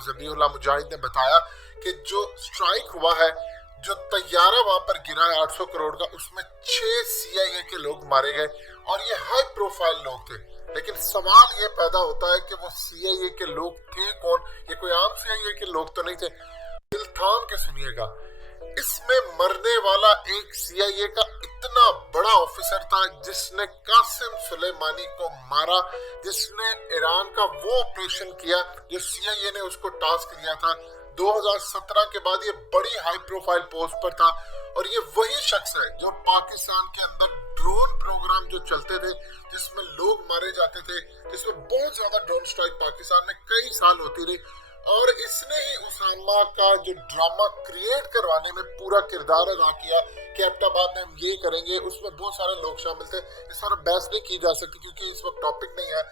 जनाब ज़बीहुल्लाह मुजाहिद ने बताया कि जो स्ट्राइक हुआ है, जो तैयारा वहां पर गिरा है 800 करोड़ का, उसमें 6 CIA के लोग मारे गए और ये हाई प्रोफाइल लोग थे। लेकिन सवाल ये पैदा होता है कि वो CIA के लोग थे कौन? ये कोई आम CIA के लोग तो नहीं थे। दिल थाम के सुनिएगा, इसमें मरने वाला एक CIA का इतना बड़ा ऑफिसर था जिसने कासिम सुलेमानी को मारा, जिसने ईरान का वो ऑपरेशन किया जो CIA ने उसको टास्क दिया था। 2017 के बाद ये बड़ी हाई प्रोफाइल पोस्ट पर था और ये वही शख्स है जो पाकिस्तान के अंदर ड्रोन प्रोग्राम जो चलते थे, जिसमें लोग मारे जाते थे, जिसमें बहुत ज्यादा ड्रोन स्ट्राइक पाकिस्तान में कई साल होती रही, और इसने ही उसामा का जो ड्रामा क्रिएट करवाने में पूरा किरदार अदा किया कि एबटाबाद में हम ये करेंगे। उसमें बहुत सारे लोग शामिल थे, इस पर बहस नहीं की जा सकती क्योंकि इस वक्त टॉपिक नहीं है।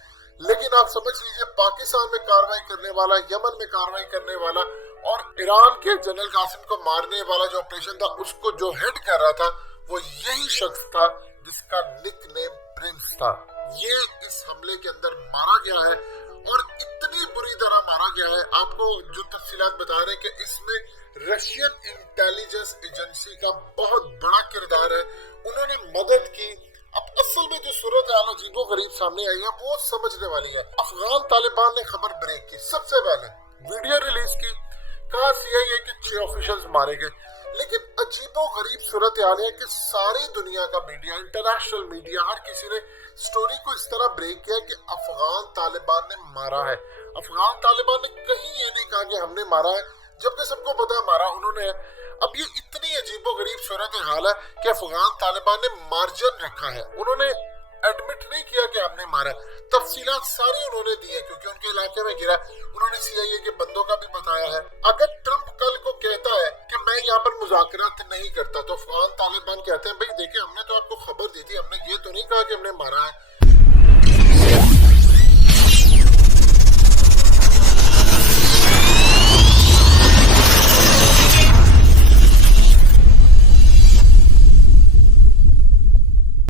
लेकिन आप समझ लीजिए, पाकिस्तान में कार्रवाई करने वाला, यमन में कार्रवाई करने वाला और ईरान के जनरल कासिम को मारने वाला जो ऑपरेशन था उसको जो हेड कर रहा था, वो यही शख्स था जिसका निकनेम प्रिंस था। ये इस हमले के अंदर मारा गया है और इतनी बुरी तरह मारा गया है। आपको जो तफसीलात बता रहे हैं कि इसमें रशियन इंटेलिजेंस एजेंसी का बहुत बड़ा किरदार है, उन्होंने मदद की। अब असल में जो सूरत हाल अजीबो गरीब सामने आई है वो समझने वाली है। अफगान तालिबान ने खबर ब्रेक की, सबसे पहले वीडियो रिलीज की, कहा CIA के 6 ऑफिशियल्स मारे गए। लेकिन अजीबो गरीब सूरत हाल है कि सारी दुनिया का मीडिया, इंटरनेशनल मीडिया, हर किसी ने स्टोरी को इस तरह ब्रेक किया कि अफगान तालिबान ने मारा है। अफगान तालिबान ने कहीं ये नहीं कहा कि हमने मारा है, जबकि सबको पता है मारा उन्होंने है। अब ये इतनी अजीबो गरीब सूरत हाल है कि अफगान तालिबान ने मार्जिन रखा है, उन्होंने एडमिट नहीं किया कि हमने मारा। तफसीलात सारी उन्होंने दी है क्योंकि उनके इलाके में गिरा। उन्होंने CIA के बंदों का भी बताया है। अगर ट्रंप कल को कहता है कि मैं यहाँ पर मुज़ाकरात नहीं करता, तो अफगान तालिबान कहते हैं भाई देखिए, हमने तो आपको खबर दी थी, हमने ये तो नहीं कहा कि हमने मारा है।